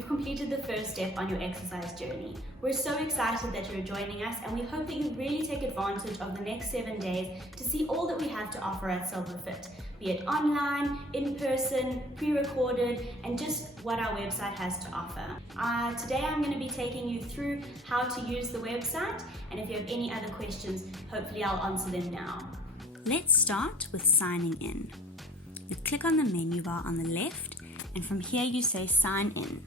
you've completed the first step on your exercise journey. We're so excited that you're joining us, and we hope that you really take advantage of the next 7 days to see all that we have to offer at Silver Fit, be it online, in person, pre-recorded, and just what our website has to offer. Today I'm going to be taking you through how to use the website, and if you have any other questions, hopefully I'll answer them now. Let's start with signing in. You click on the menu bar on the left, and from here you say sign in.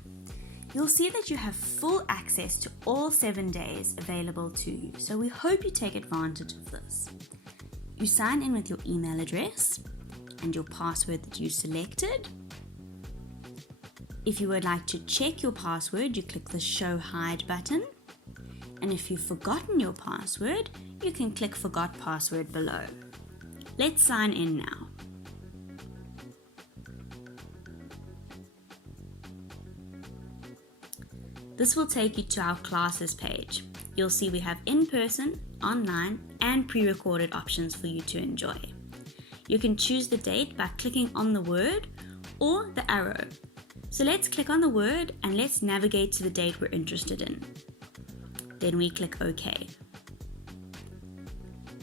You'll see that you have full access to all 7 days available to you, so we hope you take advantage of this. You sign in with your email address and your password that you selected. If you would like to check your password, you click the Show Hide button. And if you've forgotten your password, you can click Forgot Password below. Let's sign in now. This will take you to our classes page. You'll see we have in-person, online, and pre-recorded options for you to enjoy. You can choose the date by clicking on the word or the arrow. So let's click on the word and let's navigate to the date we're interested in. Then we click OK.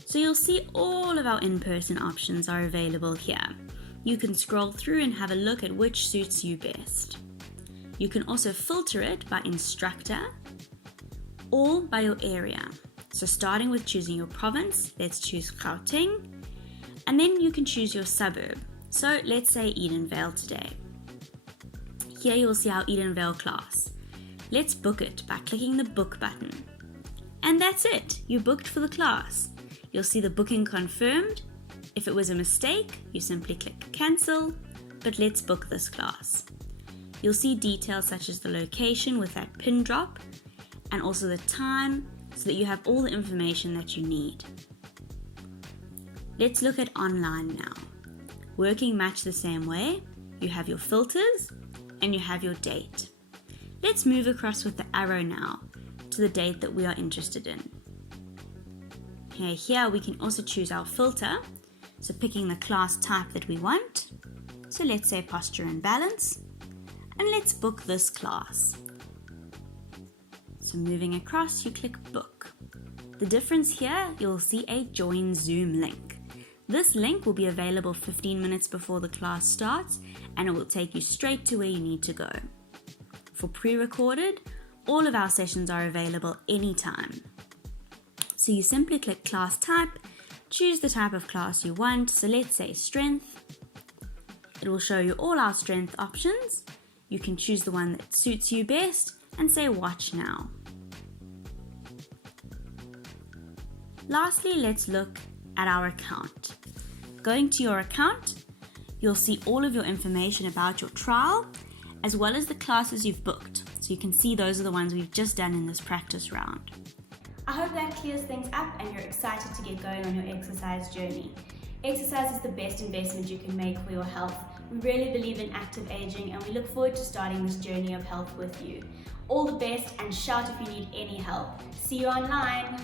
So you'll see all of our in-person options are available here. You can scroll through and have a look at which suits you best. You can also filter it by instructor or by your area. So starting with choosing your province, let's choose Gauteng, and then you can choose your suburb. So let's say Edenvale today. Here you'll see our Edenvale class. Let's book it by clicking the book button. And that's it, you booked for the class. You'll see the booking confirmed. If it was a mistake, you simply click cancel, but let's book this class. You'll see details such as the location with that pin drop and also the time so that you have all the information that you need. Let's look at online now. Working much the same way, you have your filters and you have your date. Let's move across with the arrow now to the date that we are interested in. Here we can also choose our filter, so picking the class type that we want. So let's say posture and balance. And let's book this class. So moving across, you click book. The difference here, you'll see a join Zoom link. This link will be available 15 minutes before the class starts, and it will take you straight to where you need to go. For pre-recorded, all of our sessions are available anytime. So you simply click class type, choose the type of class you want. So let's say strength. It will show you all our strength options. You can choose the one that suits you best and say watch now. Lastly, let's look at our account. Going to your account, you'll see all of your information about your trial as well as the classes you've booked. So you can see those are the ones we've just done in this practice round. I hope that clears things up and you're excited to get going on your exercise journey. Exercise is the best investment you can make for your health. We really believe in active aging, and we look forward to starting this journey of health with you. All the best, and shout if you need any help. See you online.